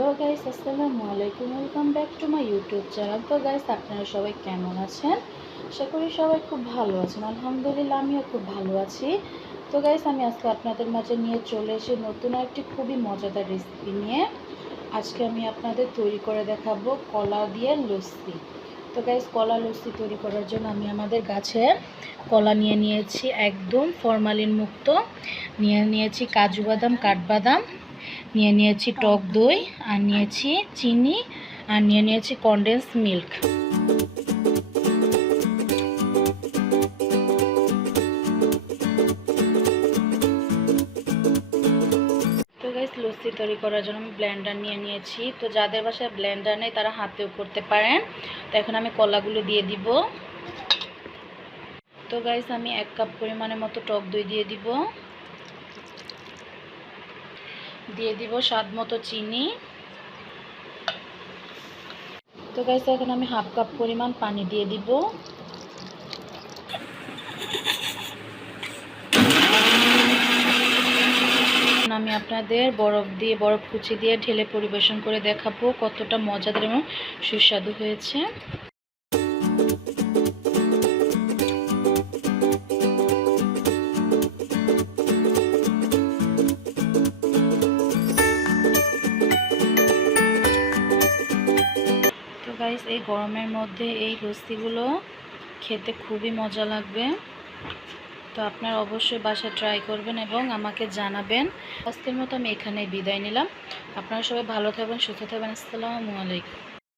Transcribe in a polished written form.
Hello guys, আসসালামু আলাইকুম। Welcome back to my YouTube channel. তো গাইস, আপনারা সবাই কেমন আছেন? আশা করি সবাই খুব ভালো আছেন। আলহামদুলিল্লাহ, আমিও খুব ভালো আছি। তো গাইস, আমি আজকে আপনাদের মাঝে নিয়ে চলে এসে নতুন একটি খুবই মজাদার রেসিপি নিয়ে। আজকে আমি আপনাদের তৈরি করে দেখাবো কলা দিয়ে লস্যি। তো গাইস, কলা লস্যি তৈরি করার জন্য আমি আমাদের গাছে কলা নিয়ে নিয়েছি, একদম ফরমালিন মুক্ত। নিয়েছি কাজু বাদাম, কাঠবাদাম, নিয়েছি টক দই, আর নিয়েছি চিনি, আর নিয়েছি কনডেন্স মিল্ক। তো গাইস, লস্যি তৈরি করার জন্য আমি ব্লেন্ডার নিয়েছি। তো যাদের বাসায় ব্লেন্ডার নেই তারা হাতেও করতে পারেন। তো এখন আমি কলাগুলো দিয়ে দিব। তো গাইস, আমি 1 কাপ পরিমাণের মতো টক দই দিয়ে দিব স্বাদ মতো চিনি। তো গাইস, এখন আমি 1/2 কাপ পরিমাণ পানি দিয়ে দিব। আমি আপনাদের বরফ কুচি দিয়ে ঢেলে পরিবেশন করে দেখাবো কতটা মজাদার এবং সুস্বাদু হয়েছে। তো গাইস, এই গরমের মধ্যে এই লস্যিগুলো খেতে খুবই মজা লাগবে। তো আপনারা অবশ্যই বাসায় ট্রাই করবেন এবং আমাকে জানাবেন। আজকের মতো আমি এখানেই বিদায় নিলাম। আপনারা সবাই ভালো থাকবেন, সুস্থ থাকবেন। আসসালামু আলাইকুম।